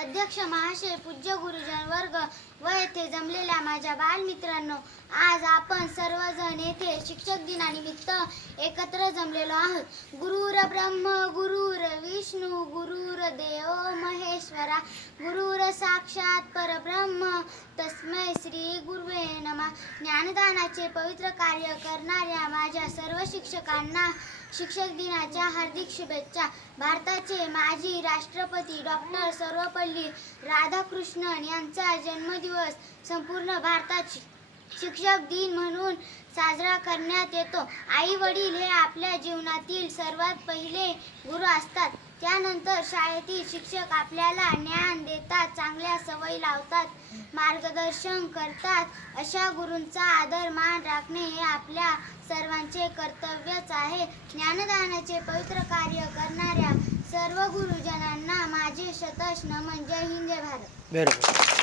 अध्यक्ष महाशय पूज्य गुरुजन वर्ग व येथे जमलेल्या माझ्या बालमित्रांनो आज आपण सर्वजण येथे शिक्षक दिनानिमित्त एकत्र जमलेलो आहोत. गुरुर ब्रह्म गुरुर विष्णू गुरुर देव महेश्वरा गुरुर साक्षात परब्रह्म तस्मै श्री गुरुवे नमा. ज्ञानदानाचे पवित्र कार्य करणाऱ्या माझ्या सर्व शिक्षकांना शिक्षक दिनाच्या हार्दिक शुभेच्छा. भारताचे माजी राष्ट्रपती डॉक्टर सर्वपल्ली राधाकृष्णन यांचा जन्मदिवस संपूर्ण भारतात शिक्षक दिन म्हणून साजरा करण्यात येतो. आई वडील हे आपल्या जीवनातील सर्वात पहिले गुरु असतात. त्यानंतर शाळेतील शिक्षक आपल्याला ज्ञान देतात चांगल्या सवयी लावतात मार्गदर्शन करतात. अशा गुरूंचा आदर मान राखणे हे आपल्या सर्वांचे कर्तव्यच आहे. ज्ञानदानाचे पवित्र कार्य करणाऱ्या सर्व गुरुजनांना माझे शतश नमन. जय हिंद जय भारत. बरोबर.